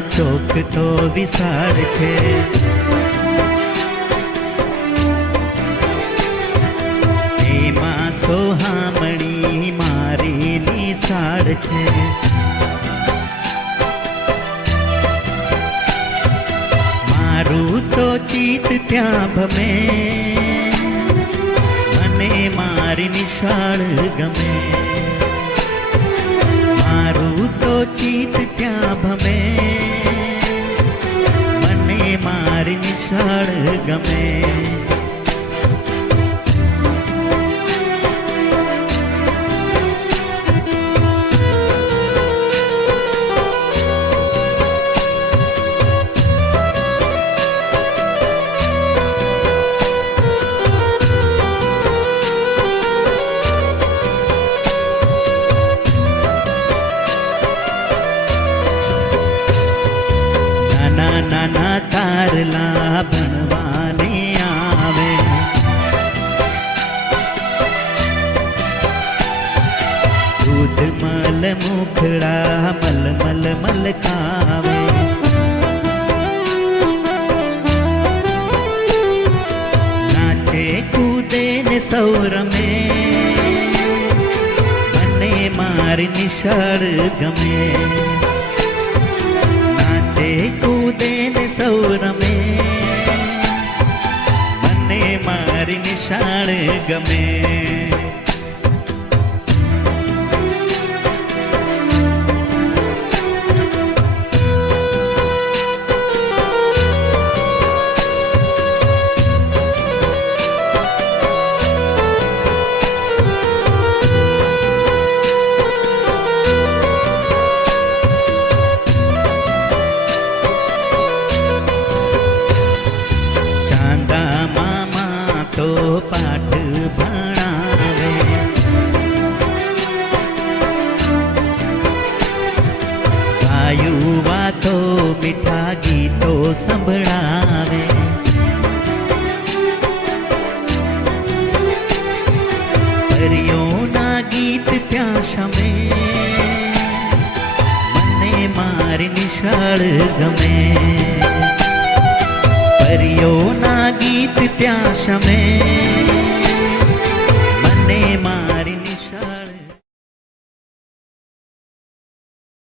તો વિશાળ છે. એમાં સોહામણી મારી સાડ છે. મારું તો ચિત ત્યાં ભમે. મને મારી નિશાળ ગમે. મારું તો ચિત નાના તારલા ભણવાને આવે. દૂધ મલ મુખડા મલ મલ મલ ખાવે. નાચે કૂદે ને સૌ રમે. મારી નિશાળ ગમે. મારી નિશાળ ગમે વાતો મીઠા ગીતો સંભળાવે. હરિયોના ગીત ત્યાં શમે. મને મારી નિશાળ ગમે. પરીઓના ગીત ત્યાં શમે.